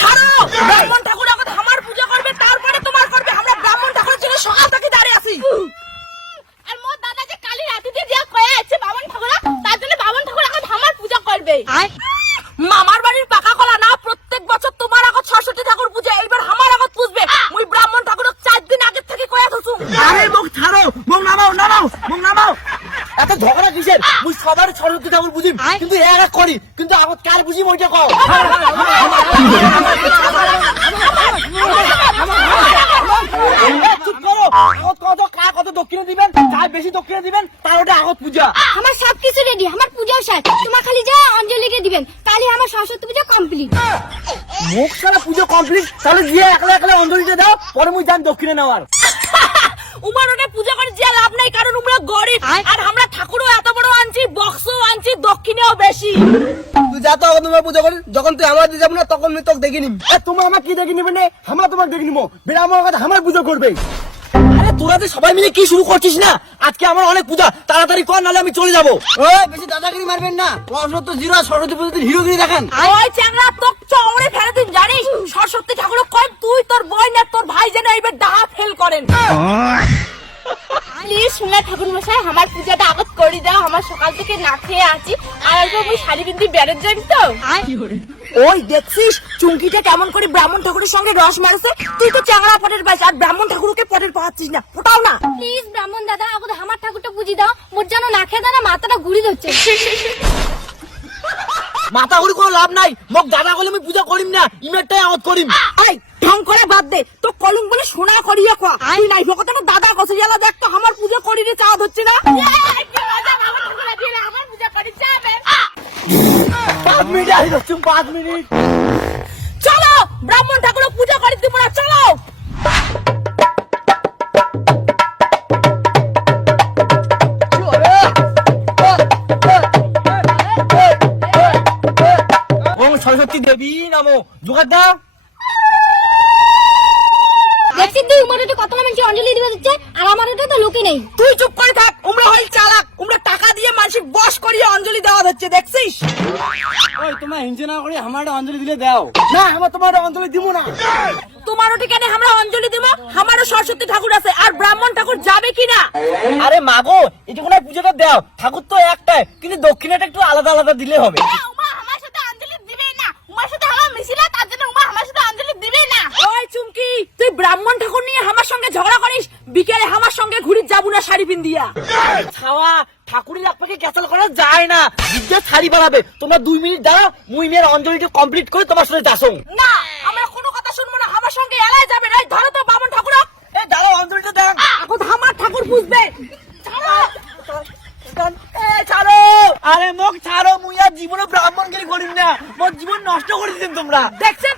ছাড়ো! ব্রাহ্মণ ঠাকুর আগে আমার পূজা করবে তারপরে তোমার করবে। আমরা ব্রাহ্মণ ঠাকুরের জন্য সকাল থেকে দাঁড়িয়ে আছি। আর মোর দাদা যে কালি রাতে যে কয়ে আছে বামন ঠাকুর তার জন্য বামন ঠাকুর এখন আমার পূজা করবে। মামার বাড়ির পাকা কলা না প্রত্যেক বছর তোমার আগত সরস্বতী ঠাকুর পূজা এইবার আমার আগত পুজবে। মুই ব্রাহ্মণ ঠাকুর চার দিন আগে থেকে কয়া থসু আরে মুখ ছাড়ো মুখ নামাও নামাও মুখ নামাও। ঝগড়া মুই সবার সরস্বতী ঠাকুর বুঝিম কিন্তু এক এক করি কিন্তু আগত কার বুঝিম ওইটা কও? চুপ করো কত কার কত দক্ষিণে দিবেন কার বেশি দক্ষিণে দিবেন তার ওটা আগত পূজা। আমার সব কিছু রেডি আমার পূজাও শেষ। তোমার খালি যা অঞ্জলিকে দিবেন কালি আমার সরস্বতী পূজা কমপ্লিট মুখ সারা পুজো কমপ্লিট তাহলে গিয়ে একলা একলা অঞ্জলিতে দাও পরে মুই যান দক্ষিণে নেওয়ার। উমার ওটা পূজা করে যে লাভ নাই কারণ আমরা তুই যা তো তোমার পুজো করিস যখন তুই আমার দিয়ে যাব না তখন আমি তোকে দেখে নিম তোমার আমার কি দেখে নিবে না? আমরা তোমাকে দেখে নিবো। বেড়া আমার কথা আমার পুজো করবে। আরে তোরা যে সবাই মিলে কি শুরু করছিস না? আজকে আমার অনেক পূজা তাড়াতাড়ি কর নাহলে আমি চলে যাব। বেশি দাদাগিরি মারবেন না। পড়াশোনা তো জিরো আর সরস্বতী পুজোতে হিরোগিরি দেখান। ওই চ্যাংরা ফেলে জানিস? সরস্বতী ঠাকুর কয় তুই তোর বোন আর তোর ভাই যেন এইবার ডাহা ফেল করেন। প্লিজ সোনা ঠাকুর মশাই আমার পূজাটা আগত করে দাও আমার সকাল থেকে না খেয়ে আছি। আর অল্প আমি শাড়ি বিন্দি বেড়ে যাই তো ওই দেখছিস চুমকিটা কেমন করে ব্রাহ্মণ ঠাকুরের সঙ্গে রস মারছে? তুই তো চ্যাংরা পটের বাইস আর ব্রাহ্মণ ঠাকুরকে পটের পাচ্ছিস না। ওটাও না। প্লিজ ব্রাহ্মণ দাদা আগত আমার ঠাকুরটা বুঝি দাও। মোর যেন না খেয়ে দাও না মাথাটা ঘুরি ধরছে। মাথা করি কোনো লাভ নাই। মোক দাদা বলে আমি পূজা করিম না ইমেরটাই আগত করিম। আই ঢং করে বাদ দে। তো কলম বলে সোনা করিয়া খা তুই নাই ভকত দাদা গেলা দেখ তো আমার পুজো করিতে চাঁদ হচ্ছে না। পাঁচ মিনিট পাঁচ মিনিট। চলো ব্রাহ্মণ ঠাকুর পূজা করি না চলো। সরস্বতী দেবী নামো। জোগাড় দাও। দেখছি তুই উমার একটু কত মানুষ অঞ্জলি দিবে দিচ্ছে আর আমার এটা তো লোকে নেই। তুই চুপ করে থাক উমরা হই চালাক। উমরা টাকা দিয়ে মানসিক বস করিয়ে অঞ্জলি দেওয়া হচ্ছে দেখছিস? ওই তোমার হিংসা না করে আমার অঞ্জলি দিলে দাও। না আমার তোমার অঞ্জলি দিব না। তোমারও ঠিকানে আমরা অঞ্জলি দিব আমারও সরস্বতী ঠাকুর আছে আর ব্রাহ্মণ ঠাকুর যাবে কিনা? আরে মাগো এই যখন পুজোটা দাও ঠাকুর তো একটাই কিন্তু দক্ষিণাটা একটু আলাদা আলাদা দিলে হবে উমা আমার সাথে অঞ্জলি দিবে না উমার সাথে আমার মিশিলা তার জন্য উমা আমার সাথে অঞ্জলি দিবে না ওই তুই ব্রাহ্মণ ঠাকুর নিয়ে আমার সঙ্গে ঝগড়া করিস? বিকেলে আমার সঙ্গে ঘুরি যাব না শাড়ি পিন্দিয়া ছাওয়া ঠাকুরের আপনাকে ক্যান্সেল করা যায় না। বিদ্যা ছাড়ি বাড়াবে তোমরা দুই মিনিট দাঁড়াও মুই মেয়ের অঞ্জলিটা কমপ্লিট করে তোমার সাথে যাসো। না আমরা কোনো কথা শুনব না। আমার সঙ্গে এলাই যাবে না। ধরো তো বামন ঠাকুর এই দাঁড়াও অঞ্জলিটা দেন এখন আমার ঠাকুর বুঝবে। ছাড়ো। ছাড়ো। আরে মোক ছাড়ো। মুই আর জীবনে ব্রাহ্মণগিরি করিম না। মোর জীবন নষ্ট করে দিতেন তোমরা। দেখছেন